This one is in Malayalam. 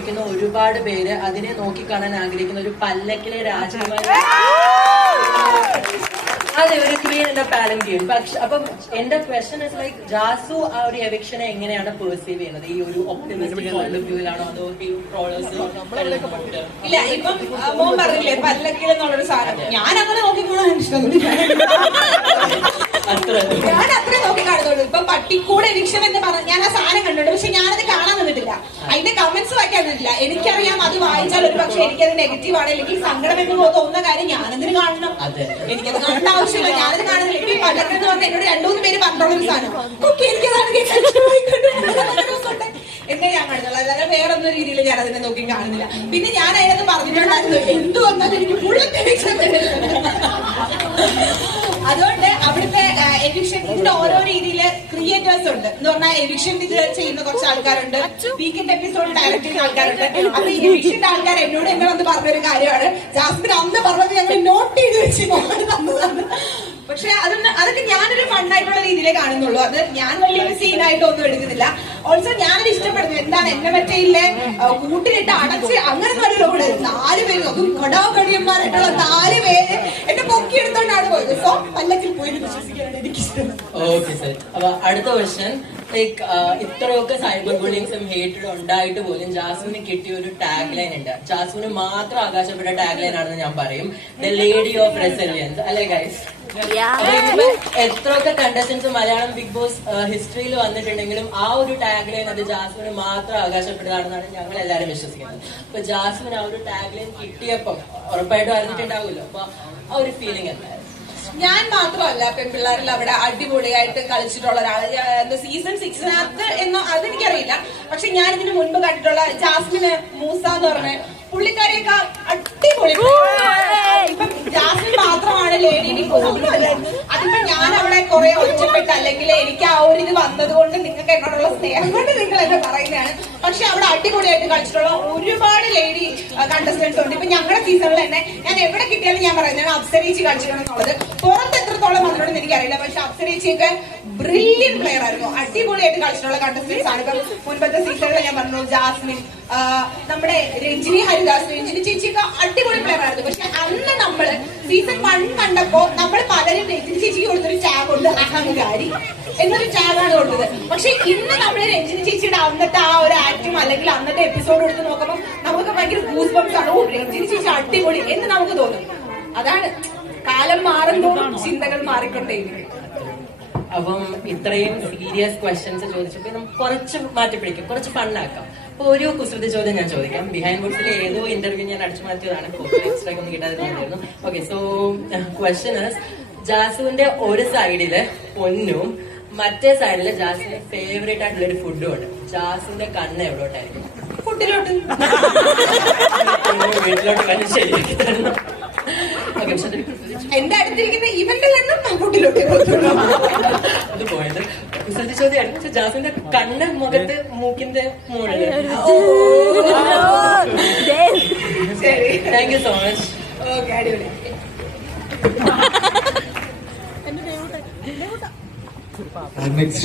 ആഗ്രഹിക്കുന്ന ഒരുപാട് പേര് അതിനെ നോക്കി കാണാൻ ആഗ്രഹിക്കുന്ന ഒരു പല്ലക്കിലെ രാജകുമാരി. അതെ ഒരു ക്വീൻ എന്റെ പാലൻ ഗെയിം പക്ഷെ അപ്പം എന്റെ ക്വസ്റ്റൻ ഇസ് ലൈക്ക് ജാസു ആ ഒരു എവിക്ഷനെ എങ്ങനെയാണ് പെർസീവ് ചെയ്യുന്നത്? ഈ ഒരു ഒപ്റ്റിമിസ്റ്റിക് പോയിന്റ് ഓഫ് വ്യൂവിലാണോ അതോ ഈ ട്രോളേഴ്സ് ഇല്ല ഇപ്പം മോൻ പറഞ്ഞില്ലേ പല്ലക്കിൽ എന്നുള്ളൊരു സാധനം. ഞാൻ അങ്ങനെ നോക്കിക്കോളാൻ ഇഷ്ടമില്ല. അത്ര ഞാൻ അത്ര നോക്കി കാണുന്നുള്ളൂ ഇപ്പൊ പട്ടിക്കൂടെ എവിക്ഷൻ എന്ന് പറഞ്ഞ ഞാൻ ആ സാധനം കണ്ടിട്ടുണ്ട്. പക്ഷെ ഞാനത് കാണാൻ നിന്നിട്ടില്ല. അതിന്റെ വായിക്കാൻ എനിക്കറിയാം അത് വായിച്ചാൽ ഒരു പക്ഷെ എനിക്കത് നെഗറ്റീവ് ആണ്. അല്ലെങ്കിൽ സങ്കടം എന്ന് തോന്നുന്ന കാര്യം ഞാനതിന് കാണണം. എനിക്കത് കാണേണ്ട ആവശ്യമില്ല. ഞാനത് കാണുന്നില്ല. ഇപ്പൊ പല്ലക്ക് എന്ന് പറഞ്ഞാൽ എന്നോട് രണ്ടുമൂന്ന് പേര് പറഞ്ഞോളൂ ഒരു സാധനം. കുക്കി എനിക്കതാണ് എന്നെ ഞാൻ കാണുന്നുള്ളൂ അല്ലാതെ വേറെ ഒന്നും രീതിയിൽ ഞാൻ അതിനെ നോക്കി കാണുന്നില്ല. പിന്നെ ഞാൻ അതിനകത്ത് പറഞ്ഞിട്ടുണ്ടായിരുന്നു എന്ത് വന്നാലും എനിക്ക് എവിക്ഷൻ അതുകൊണ്ട് അവിടുത്തെ എഡ്യൂഷൻ ഇതിന്റെ ഓരോ രീതിയിൽ ക്രിയേറ്റേഴ്സ് ഉണ്ട്. എന്ന് പറഞ്ഞാൽ എവിക്ഷൻ ചെയ്യുന്ന കുറച്ച് ആൾക്കാരുണ്ട്. വീക്കെൻഡ് എപ്പിസോഡ് ഡയറക്ട് ചെയ്യുന്ന ആൾക്കാരുണ്ട്. അപ്പൊ ഈ എവിക്ഷന്റെ ആൾക്കാർ എന്നോട് എന്നെ വന്ന് പറഞ്ഞൊരു കാര്യമാണ്. ജാസ്മിൻ അന്ന് പറഞ്ഞത് ഞങ്ങൾ നോട്ട് ചെയ്ത് വെച്ച് തന്നതാണ്. പക്ഷെ അതൊന്ന് അതൊക്കെ ഞാനൊരു ഫണ്ടായിട്ടുള്ള രീതിയിലേ കാണുന്നുള്ളൂ. അത് ഞാൻ വലിയ സീനായിട്ട് ഒന്നും എടുക്കുന്നില്ല. ഓൾസോ ഞാനത് ഇഷ്ടപ്പെടുന്നു. എന്താണ് എന്നെ മറ്റേ ഇല്ലേ? ആ, കൂട്ടിലിട്ട് അടച്ച് അങ്ങനെ ഒരു ലോഡ് നാല് പേര് അതും കടാകടിയന്മാരായിട്ടുള്ള നാല് പേര്. പൊക്കി പോയത്. സോ പല്ലക്കിൽ പോയി വിശ്വസിക്കാനാണ് എനിക്കിഷ്ടം. ഓക്കെ സർ അപ്പൊ അടുത്ത ക്വസ്റ്റ്യൻ ലൈക്ക് ഇത്രയൊക്കെ സൈബർ ബുള്ളിങ്സും ഹേറ്റഡും ഉണ്ടായിട്ട് പോലും ജാസ്മിന് കിട്ടിയ ഒരു ടാഗ് ലൈൻ ഉണ്ട്. ജാസ്മിന് മാത്രം ആകാശപ്പെട്ട ടാഗ് ലൈൻ ആണെന്ന് ഞാൻ പറയും. ദ ലേഡി ഓഫ് റെസിലിയൻസ് അല്ലേ ഗൈസ് എത്രയൊക്കെ കണ്ടസ്റ്റൻസ് മലയാളം ബിഗ് ബോസ് ഹിസ്റ്ററിയിൽ വന്നിട്ടുണ്ടെങ്കിലും ആ ഒരു ടാഗ് ലൈൻ അത് ജാസ്മിന് മാത്രം ആകാശപ്പെട്ടതാണെന്നാണ് ഞങ്ങൾ എല്ലാവരും വിശ്വസിക്കുന്നത്. അപ്പൊ ജാസ്മിന് ആ ഒരു ടാഗ് ലൈൻ കിട്ടിയപ്പം ഉറപ്പായിട്ടും അറിഞ്ഞിട്ടുണ്ടാവുമല്ലോ. അപ്പൊ ആ ഒരു ഫീലിംഗ് ഞാൻ മാത്രമല്ല പെൺപിള്ളേരിൽ അവിടെ അടിപൊളിയായിട്ട് കളിച്ചിട്ടുള്ള എന്താ സീസൺ സിക്സിനകത്ത് എന്നോ അതെനിക്കറിയില്ല. പക്ഷെ ഞാൻ ഇതിന് മുൻപ് കണ്ടിട്ടുള്ള ജാസ്മിന് മൂസ എന്ന് പറഞ്ഞ പുള്ളിക്കാരെയൊക്കെ അടിപൊളി. ഇപ്പം ജാസ്മിൻ മാത്രമാണ് ലേഡി ഒന്നുമല്ല കുറെ ഒറ്റപ്പെട്ട് അല്ലെങ്കിൽ എനിക്ക് ആ ഒരു ഇത് വന്നത് കൊണ്ട് നിങ്ങൾക്ക് എന്നോടുള്ള സ്നേഹം. കൊണ്ട് നിങ്ങൾ എന്നെ പറയുന്നതാണ്. പക്ഷെ അവിടെ അടിപൊളിയായിട്ട് കളിച്ചിട്ടുള്ള ഒരുപാട് ലേഡി കണ്ടസ്റ്റൻസ് ഉണ്ട്. ഇപ്പൊ ഞങ്ങളുടെ സീസണിൽ തന്നെ ഞാൻ എവിടെ കിട്ടിയാലും ഞാൻ പറയുന്നതാണ് അപ്സരേച്ചി കളിച്ചിട്ടുണ്ടെന്നുള്ളത്. പുറത്ത് എത്രത്തോളം വന്നിട്ടുണ്ടെന്ന് എനിക്കറിയില്ല. പക്ഷെ അപ്സരേച്ചിയൊക്കെ ബ്രില്യൻ പ്ലെയർ ആയിരുന്നു. അടിപൊളിയായിട്ട് കളിച്ചിട്ടുള്ള കണ്ടസ്റ്റൻസ് ആണ്. ഇപ്പം മുൻപത്തെ സീസണിൽ ഞാൻ പറഞ്ഞു ജാസ്മിൻ നമ്മുടെ രഞ്ജിനി ഹരിദാസ് രഞ്ജിനി ചേച്ചിയൊക്കെ അടിപൊളി പ്ലെയർ ആയിരുന്നു പക്ഷെ അന്ന് നമ്മൾ സീസൺ വൺ കണ്ടപ്പോ നമ്മൾ പലരും രഞ്ജിനി ചേച്ചിക്ക് കൊടുത്തൊരു ടാഗ് ഉണ്ട്. അഹങ്കാരി എന്നൊരു ടാഗാണ് കൊടുത്തത്. പക്ഷെ ഇന്ന് നമ്മൾ രഞ്ജിനി ചേച്ചിയുടെ അന്നത്തെ ആ ഒരു ആക്റ്റും അല്ലെങ്കിൽ അന്നത്തെ എപ്പിസോഡ് എടുത്ത് നോക്കുമ്പോൾ നമുക്ക് ഭയങ്കര ഗൂസ് ബംസ് ആണ്. ഓ രഞ്ജിനി ചേച്ചി അടിപൊളി എന്ന് നമുക്ക് തോന്നും. അതാണ് കാലം മാറുമ്പോൾ ചിന്തകൾ മാറിക്കൊണ്ടേയിരിക്കും അപ്പം ഇത്രയും സീരിയസ് ക്വസ്റ്റ്യൻസ് ചോദിച്ചപ്പോൾ നമുക്ക് കുറച്ച് മാറ്റി പിടിക്കാം കുറച്ച് ഫണ്ണാക്കാം അപ്പൊ ഒരു കുസൃതി ചോദ്യം ഞാൻ ചോദിക്കാം. ബിഹൈൻഡ് ബോക്സിലെ ഏതോ ഇന്റർവ്യൂ ഞാൻ അടിച്ചു മാറ്റിയതാണ്. എക്സ്ട്രാ ഒന്നും കിട്ടാതിരുന്നു ഓക്കെ സോ ക്വസ്റ്റ്യൻ ജാസുവിന്റെ ഒരു സൈഡിൽ പൊന്നും മറ്റേ സൈഡിൽ ജാസുവിന്റെ ഫേവറേറ്റ് ആയിട്ടുള്ള ഒരു ഫുഡും ഉണ്ട്. ജാസുവിന്റെ കണ്ണ് എവിടോട്ടായിരിക്കും? ഫുഡിലോട്ട് പൊന്നു വീട്ടിലോട്ട് കണ്ണ് ശരിയാക്കി തരണം ഓക്കെ പക്ഷെ എന്റെ അടുത്തിരിക്കുന്ന ഇവന്റെ കണ്ണും ഫുഡിലോട്ട് അത് പോയത്. കുസൃതി ചോദ്യമാണ്. പക്ഷെ ജാസിന്റെ കണ്ണ് മുഖത്ത് മൂക്കിന്റെ മുകളിൽ ശരി. Thank you so much okay അടിപൊളി. next.